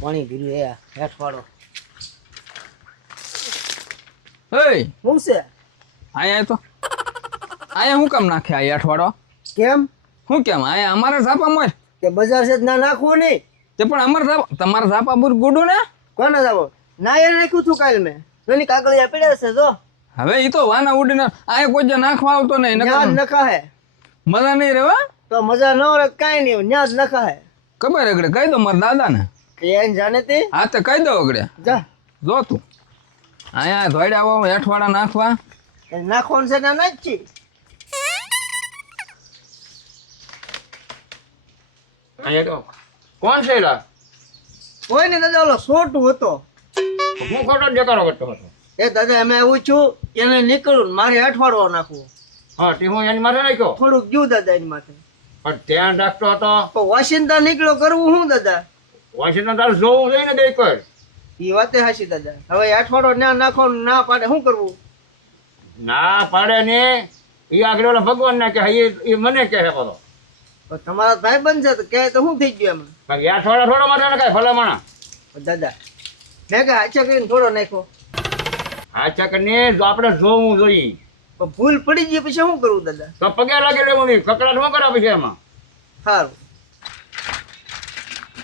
પાણી ભીરું એ હેઠવાડો એ શું છે આયા તો આયા હું કામ નાખે આ અઠવાડો કેમ શું કેમ આયા અમારા ઝાપા મોર કે બજાર છે ના નાખવું નહીં તે પણ અમારા ઝાપા તમારા ઝાપા બુર ગુડું ને કોને જાવો ના એ નાખ્યું તું કાલ મેં જોની કાગળિયા પડ્યા છે જો હવે ઈ તો વાના ઉડીને આયા કોઈ જે નાખવા આવતો નહીં ન્યા જ નખા હે મજા નહીં રે હો તો મજા ન રહે કાંઈ નહીં ન્યા જ નખા હે ખબર અગડે કહી દો મારા દાદાને કે એને જાણે તે હા તો કહી દો અગડે જા જો તું આયા ધોડ્યા આવો અઠવાડા નાખવા એને નાખવાનું છે ના નાખી અહીંયા તો કોણ છે એલા કોઈ ને દાદા ઓલો છોટું હતો હું ખોટો જ દેખાડો કરતો હતો એ દાદા અમે આવું છું એને નીકળું મારે અઠવાડો નાખવું હા તે હું એની માથે નાખ્યો થોડુંક ગયું દાદા એની માથે પણ ધ્યાન રાખતો હતો તો વોશિંગટન નીકળ્યો કરવું શું દાદા વોશિંગટન તારે જોવું જોઈએ ને દેખ પર એ વાતે હાશી દાદા હવે અઠવાડો ના નાખો ના પાડે શું કરવું ના પાડે ને એ આગળ ઓલા ભગવાન ના કહે એ મને કહે કરો તો તમારા ભાઈ બંધ છે તો કહે તો શું થઈ ગયું એમાં બાકી આ થોડા માથે નખાય ભલામણા દાદા મેં કે હાચા કરીને થોડો નાખ્યો આ ચકને જો આપણે જોવું જોઈએ તો ભૂલ પડી ગઈ પછી શું કરવું દાદા તો પગે લાગે લેવું નહીં કકડાટ શું કરે પછી એમાં સારું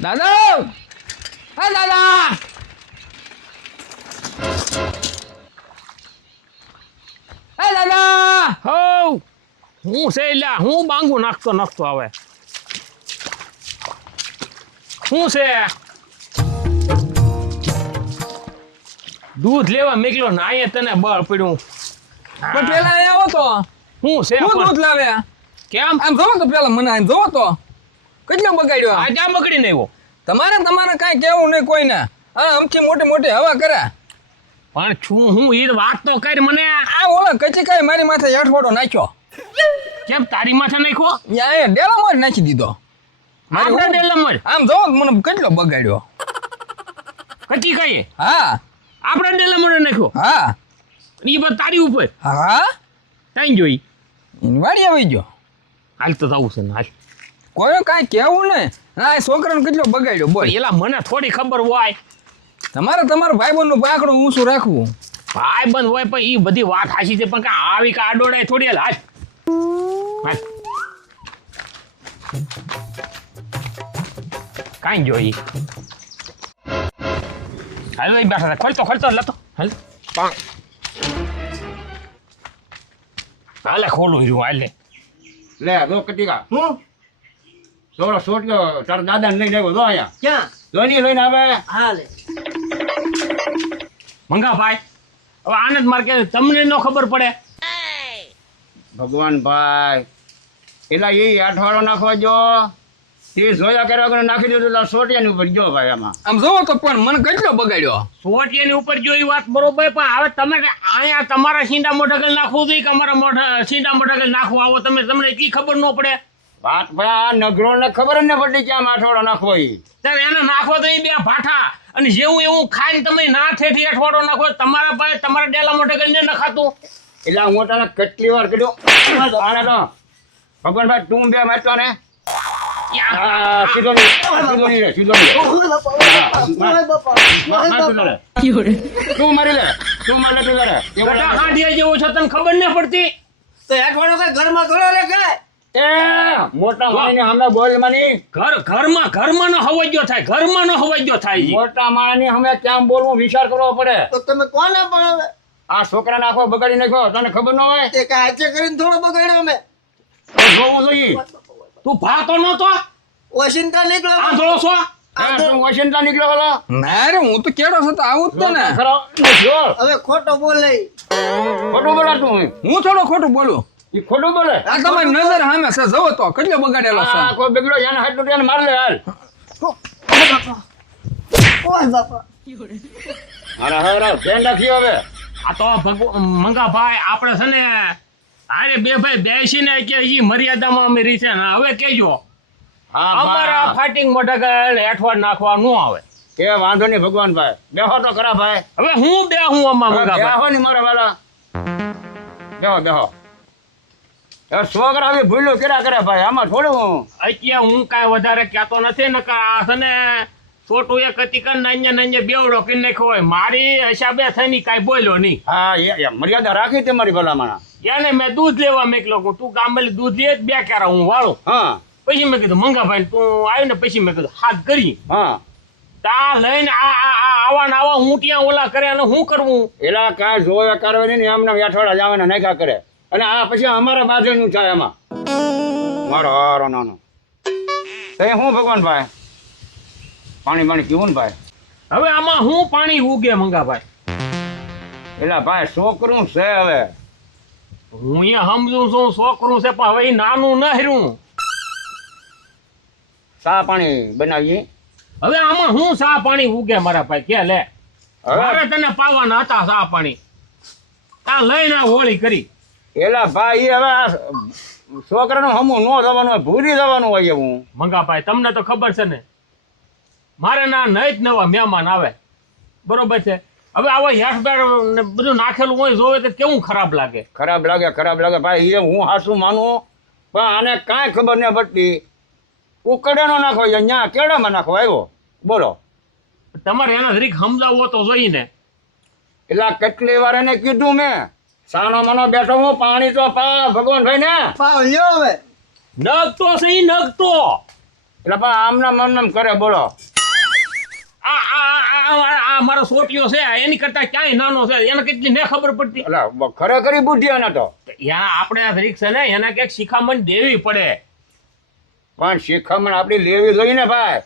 દાદા હા દાદા એ દાદા હો હું છે લ્યા હું બાંગુ નાખતો આવે શું છે દૂધ લેવા મેકલો ને અહીંયા તને બળ પડ્યું પણ પેલા અહીંયા આવો તો શું છે શું પણ? દૂધ લાવ્યા કેમ આમ જોવો તો પેલા મને આમ જોવો તો કેટલો બગાડ્યો આ ક્યાં બગડીને આવ્યો તમારે કાંઈ કેવું નહીં કોઈને હા અમથી મોટી મોટી હવા કરે પણ છું હું એ વાત તો કરી મને આ ઓલા કચી કાંઈ મારી માથે અઠવાડો નાખ્યો કેમ તારી માથે નાખ્યો અહીંયા ડેલામાં જ નાખી દીધો આપણે ડેલામાં આમ જોવો તો મને કેટલો બગાડ્યો કચી કહીએ હા આપણે ડેલામાં નાખ્યો હા એ બસ તારી ઉપર હા તાઈ જોઈ એની વાડી આવી ગયો હાલ તો જવું છે ને હાલ કોઈ કાંઈ કેવું નહીં ના એ છોકરાને કેટલો બગાડ્યો બોલ એલા મને થોડી ખબર હોય તમારા ભાઈબંધનું પાકડું ઊંચું રાખવું ભાઈ બંધ હોય પણ એ બધી વાત હાચી છે પણ કાં આવી કા આડોડાય થોડી હાલ હાલ હાલ કાંઈ જોઈ હાલ ભાઈ બેઠા ખોલતો લતો હાલ હાલે ખોલું રહ્યું હાલે લે જો કટીકા હું થોડો સોટ્યો તારા દાદાને લઈને આવ્યો જો અહીંયા ક્યાં જોની લઈને આવે હા લે મંગા ભાઈ હવે આનંદ માર કે તમને ન ખબર પડે ભગવાન ભાઈ એલા એ અઠવાડો નાખવા જો તે જોયા કર્યા વગર નાખી દીધું એટલે સોટિયાની ઉપર ગયો ભાઈ આમાં આમ જોવો તો પણ મને કેટલો બગાડ્યો સોટિયાની ઉપર જો એ વાત બરોબર પણ હવે તમે અહીંયા તમારા સીંડા મોઢગલ નાખવું જોઈએ કે અમારા સીંડા મોઢગલ નાખવું આવો તમને એટલી ખબર ન પડે વાત ભાઈ આ નગરો ને ખબર જ ન પડી કે આમ અઠવાડો નાખવો એ ત્યારે એને નાખવો તો એ બે ભાઠા અને જેવું એવું ખાઈને તમે ના ઠેઠી અઠવાડો નાખો તમારા ભાઈ તમારા ડેલા મોઢગલ ને નખાતું એટલે હું તને કેટલી વાર કીધું આને તો ભગવાન ભાઈ તું બે મારતો ને સીધો નહીં રે તું મારી લે તું લડે બધા હાંડિયા જેવું છે તને ખબર ન પડતી તો અઠવાડો કઈ ઘરમાં થોડો રે કાંઈ એ મોટા માણસની સામે બોલ માની ઘરમાં નો હવાજ્યો થાય ઘરમાં નો હવાજ્યો થાય મોટા માણસની સામે કેમ બોલવું વિચાર કરવો પડે તો તમે કોને પણ હવે આ છોકરાને આખો બગાડી નાખ્યો તને ખબર ન હોય તે કાંઈ હાચે કરીને થોડો બગાડ્યો અમે તો જોવું જોઈએ તું ભાતો નતો વોશિંગટન નીકળ્યો આંધળો છો તું વોશિંગટન નીકળ્યો હતો ના રે હું તો કેડો છો તો આવું જ તો ને ખરો જો હવે ખોટો બોલે ખોટું બોલાતું હું થોડો ખોટું બોલું એ ખોટું બોલે આ તમારી નજર સામે છે જોવો તો કેટલો બગાડેલો છે આ કોઈ બગડ્યો એને હાથ તૂટ્યો માર લે હાલ ઓય બાપા અરે હવે ધ્યાન રાખ્યો હવે આ તો મંગાભાઈ આપણે છે ને અરે બે ભાઈ બેસીને કે ઈ મર્યાદામાં અમે રીસે ને હવે કેજો હા અમારા ફાઇટિંગ મોઢગલ અઠવાડ નાખવા ન આવે એ વાંધો નહીં ભગવાન ભાઈ બેહો તો ખરા ભાઈ હવે હું બે હું આમાં મંગાભાઈ બેહો નહીં મારા વાલા બેહો હવે છોકરા હવે ભૂલો કર્યા કરે ભાઈ આમાં થોડું અત્યારે હું કાંઈ વધારે કહેતો નથી ને આ છે ને છોટું એક હતી કર નાન્ય બેવડો કરી નાખ્યો હોય મારી હિસાબે થઈને કાંઈ બોલ્યો નહીં. હા એ મર્યાદા રાખી તમારી ભલામણા. એને મેં દૂધ લેવા મેકલો તું ગામમાં દૂધ લે જ બે ક્યારા હું વાળું. હા પછી મેં કીધું મંગાભાઈ તું આવ્યો ને પછી મેં કીધું હાથ કરી હા તા લઈને આવા ને આવા હું ત્યાં ઓલા કરે અને હું કરવું. એલા કાંઈ જોયા કરવા નહીં ને એમને અઠવાડિયા જવાના નાખ્યા કરે અને આ પછી અમારા બાજુનું થાય એમાં મારો હારો નાનો એ હું ભગવાન ભાઈ પાણી પીવું ને ભાઈ. હવે આમાં હું પાણી ઉગે મંગાભાઈ. એલા ભાઈ છોકરું છે હવે હું અહીંયા સમજુ છું છોકરું છે પણ હવે ઈ નાનું ન હેરું. ચા પાણી બનાવીએ. હવે આમાં હું સા પાણી ઉગે મારા ભાઈ કે લે હવે મારે તને પાવાના હતા સા પાણી આ લઈને આ હોળી કરી. એલા ભાઈ એ હવે આ છોકરાનું હમું ન જવાનું હોય ભૂલી જવાનું હોય એવું. મંગાભાઈ તમને તો ખબર છે ને મારે ના નહીં જ નવા મહેમાન આવે બરોબર છે. હવે આવા હેઠ બેઠ ને બધું નાખેલું હોય જોવે તો કેવું ખરાબ લાગે. ખરાબ લાગે ભાઈ એ હું હાસું માનું પણ આને કાંઈ ખબર નહીં પડતી. ઉકડે નો નાખો અહીંયા કેળામાં નાખો આવ્યો બોલો. તમારે એને જરીક સમજાવવો તો જોઈ ને. એટલે કેટલી વાર એને કીધું મેં સાનો મનો બેઠો હું પાણી તો પા ભગવાન ભાઈ ને પાવ લ્યો હવે. નગતો છે ઈ નગતો. એટલે પણ આમના મન કરે બોલો. આ મારો સોટિયો છે એની કરતા ક્યાંય નાનો છે એને કેટલી ને ખબર પડતી. એટલે ખરેખરી બુદ્ધિ એને તો યા આપણે આ જરીક છે ને એને કંઈક શિખામણ દેવી પડે. પણ શિખામણ આપડી લેવી જોઈએ ને ભાઈ.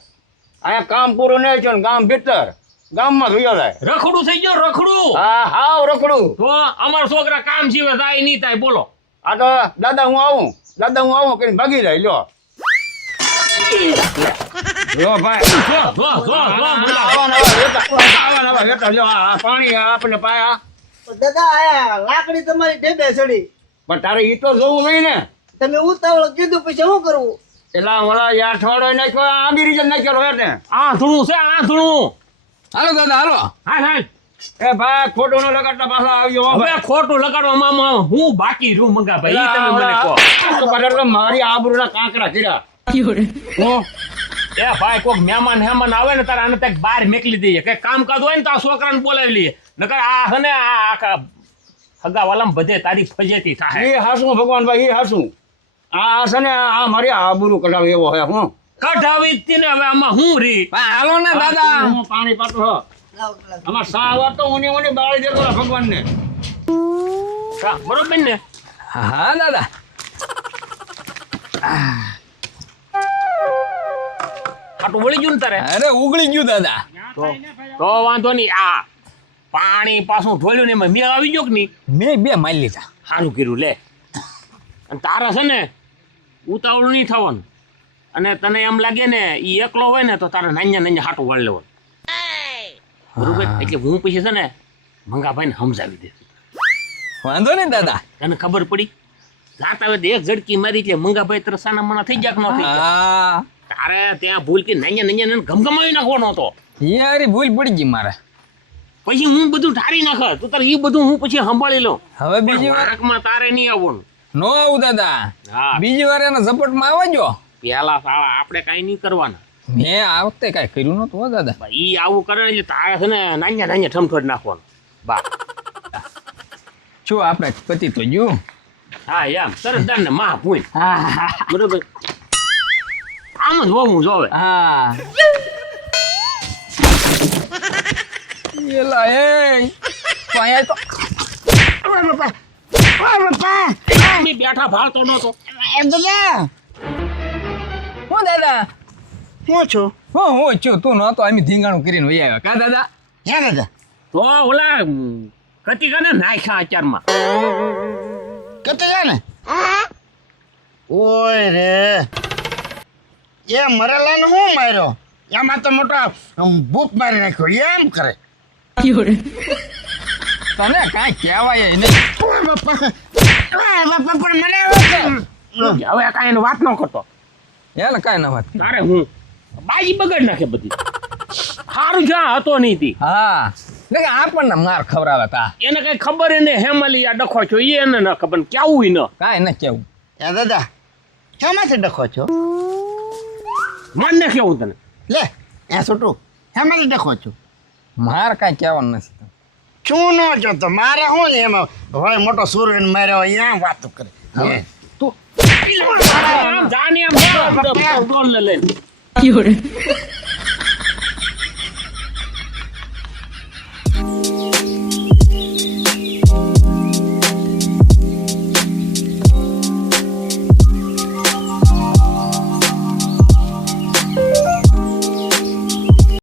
અહીંયા કામ પૂરું નહીં છે ને ગામ ભીતર ગામમાં જોયો જાય રખડું થઈ ગયો રખડું. હા હાવ રખડું. તો અમારા છોકરા કામ સિવાય જાય નહીં થાય બોલો. આ તો દાદા હું આવું કઈ ભાગી જાય લ્યો ભાઈ આવા વેતા લ્યો આ પાણી આપણે પાયા. દાદા આયા લાકડી તમારી ઢેબે ચડી. પણ તારે ઈ તો જોવું નહીં ને. તમે ઉતાવળ કીધું પછી શું કરવું? એલા ઓલા યાર થોડો નાખ્યો આંબી રીજન નાખ્યો એટલે આંધળું છે આંધળું. હાલો દાદા હાલો. હા હા એ ભાઈ ખોટું ન લગાડતા પાછા આવ્યો હો હવે ભાઈ. ખોટું લગાડવામાં હું બાકી રૂ મંગાભાઈ ઈ તમે મને કહો. તો પાછળ મારી આબરૂના કાંકરા કર્યા. હું એ ભાઈ કોક મહેમાન આવે ને તારે આને ત્યાં બહાર મેકલી દઈએ કઈ કામકાજ હોય ને તો આ છોકરાને બોલાવી લઈએ નકર આ હને આ આખા હગાવાલામાં બધે તારી ફજેતી થાય. એ હાસું ભગવાન ભાઈ એ હાસું આ છે ને આ મારી આબરૂ કઢાવ એવો હે હું કઢાવી જ ને હવે આમાં હું રી. હાલો ને દાદા. હું પાણી પાતું હો અમાર સાવા તો ઓની બાળી દેતો ભગવાન ને. બરોબર ને. હા દાદા. આટલું વળી ગયું ને તારે. અરે ઉગળી ગયું દાદા. તો વાંધો નહીં આ પાણી પાછું ઢોલ્યું ને એમાં મેં આવી ગયો કે નહીં. મેં 2 મારી લીધા. સારું કર્યું લે. અને તારા છે ને ઉતાવળું નહીં થવાનું અને તને એમ લાગે ને એ એકલો હોય ને તો તારે નાન્યા હાટું વાળી લેવાનું બરોબર. એટલે હું પછી છે ને મંગાભાઈને સમજાવી દે. વાંધો નહીં દાદા. તને ખબર પડી રાત આવે એક ઝડકી મારી એટલે મંગાભાઈ તરફ સાના મના થઈ ગયા કે ન થઈ ગયા. હા તારે ત્યાં ભૂલ કે નાન્યા ગમગમાવી નાખવાનો હતો. યાર ભૂલ પડી ગઈ મારે. પછી હું બધું ઠારી નાખ તો તારે એ બધું હું પછી સંભાળી લઉં. હવે બીજી વાર વારકમાં તારે નહીં આવવાનું. નો આવું દાદા. હા બીજી વાર એના ઝપટમાં આવજો. પેલા સાળા આપણે કાંઈ નહીં કરવાના. મેં આ વખતે કાંઈ કર્યું નતું હો દાદા. ઈ આવું કરે એટલે તારે છે ને નાન્યા ઠમઠોડ નાખવાનું. બા શું આપણે પતિ તો ગયું. હા એમ સરસ દાન ને માં પૂન હા બરોબર આમ જ હોવું જોવે. હા એલા એ પાયા તો મેં બેઠા ભાળતો નતો. દાદા હું દાદા હું છું હું છું તું નતો અમે ધીંગાણું કરીને વહી આવ્યા કા દાદા. ક્યાં દાદા? તો ઓલા કતિકાને નાખ્યા અચારમાં. કતે ને ઓય રે એ મરેલાને હું માર્યો એમાં તો મોટા ભૂપ મારી નાખ્યો એમ કરે. તને કાંઈ કહેવાય નહીં. હવે કાંઈ એની વાત ન કરતો. એને કાંઈ ના વાત. તારે હું બાજી બગાડ નાખે બધી. સારું જ્યાં હતો નહીં તી. હા એટલે આપણને માર ખવડાવે તા. એને કઈ ખબર ને હેમલી આ ડખો છો એને ન ખબર કેવું ન કાંઈ ન કેવું. એ દાદા ક્યાંમાંથી ડખો છો? માનને કેવું તને લે એ છોટું એમાંથી દેખો છું માર કાંઈ કહેવાનું નથી. શું ન જોતો મારે શું ને એમાં હોય મોટો સૂર્ય માર્યો અહીંયા વાતો કરે તું આમ જાને આમ ડોલ લઈને